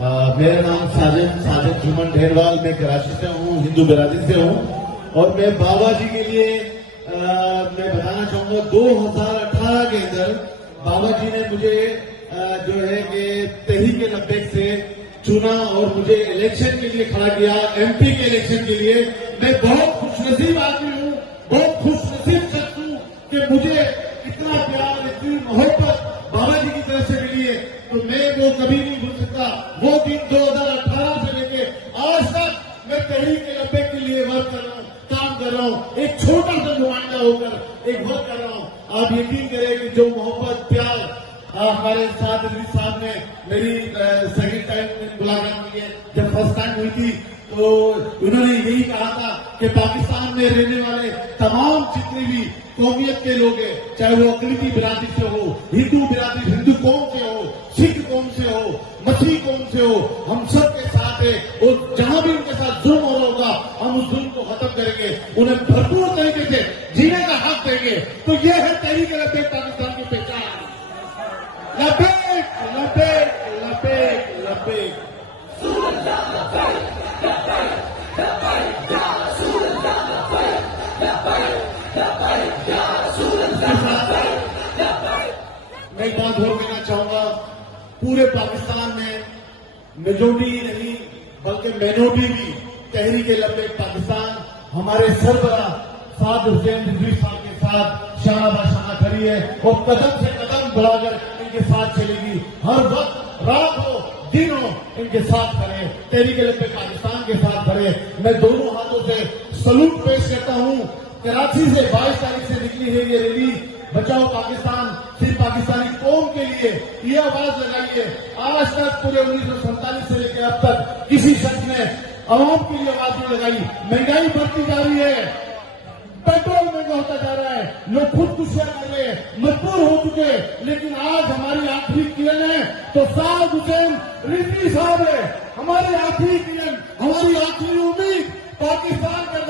मेरा नाम साजिद जुम्मन ढेरवाल, मैं कराची से हूँ, हिंदू बिरादरी से हूँ। और मैं बाबा जी के लिए मैं बताना चाहूंगा 2018 के अंदर बाबा जी ने मुझे जो है कि तहरीक लब्बैक से चुना और मुझे इलेक्शन के लिए खड़ा किया, एमपी के इलेक्शन के लिए। मैं बहुत खुशनसीब आदमी हूँ, बहुत खुशनसीब शख्स हूँ कि मुझे इतना प्यार, इतनी मोहब्बत बाबा जी की तरफ से मिली है। तो मैं वो कभी नहीं भूल सकता। वो दिन 2018 से लेके आज तक मैं तहरीक लब्बैक के लिए वर्क कर रहा हूँ, काम कर रहा हूँ, एक छोटा सा नुमाइंदा होकर एक वर्क कर रहा हूँ। आप यकीन करें कि जो मोहब्बत, प्यार हमारे साथ रजी साहब ने मेरी सेकंड टाइम मुलाकात की है, जब फर्स्ट टाइम हुई थी तो उन्होंने यही कहा था कि पाकिस्तान में रहने वाले तमाम जितने भी कौमियत के लोग हैं, चाहे वो अकलीती बिरादरी से हो, हिंदू बिरादरी, हिंदू कौम से हो, सिख कौम से हो, मसीह कौम से हो, हम सब के साथ है। और जहां भी उनके साथ जुल्म हो रहा होगा, हम उस जुल्म को खत्म करेंगे, उन्हें भरपूर तरीके से जीने का हक देंगे। तो यह है तहरीक लब्बैक पाकिस्तान की पहचान। लब्बैक लब्बैक लब्बैक लब्बैक। मैं एक बात और कहना चाहूंगा, पूरे पाकिस्तान में मेजोरिटी नहीं बल्कि माइनॉरिटी भी तहरीक लब्बैक पाकिस्तान हमारे सरबराह साद हुसैन रिजवी साहब के साथ शाना बाशाना खड़ी है और कदम से कदम बढ़ाकर इनके साथ चलेगी। हर वक्त, रात हो दिन हो, इनके साथ खड़े, तहरीक लब्बैक पाकिस्तान के साथ खड़े। मैं दोनों हाथों से सलूट पेश करता हूं। कराची से 22 तारीख से निकली है ये रैली, बचाओ पाकिस्तान, सिर्फ पाकिस्तानी कौम के लिए ये आवाज लगाई है। आज तक पूरे 1947 से लेकर अब तक किसी शख्स ने आवाम के लिए आवाज नहीं लगाई। महंगाई बढ़ती जा रही है, पेट्रोल महंगा होता जा रहा है, लोग खुदकुशियां कर रहे हैं, मजबूर हो चुके हैं। लेकिन आज हमारी आखिरी किरण है तो साद हुसैन रिजवी साहब है, हमारी आखिरी किरण, हमारी आखिरी उम्मीद पाकिस्तान के अंदर।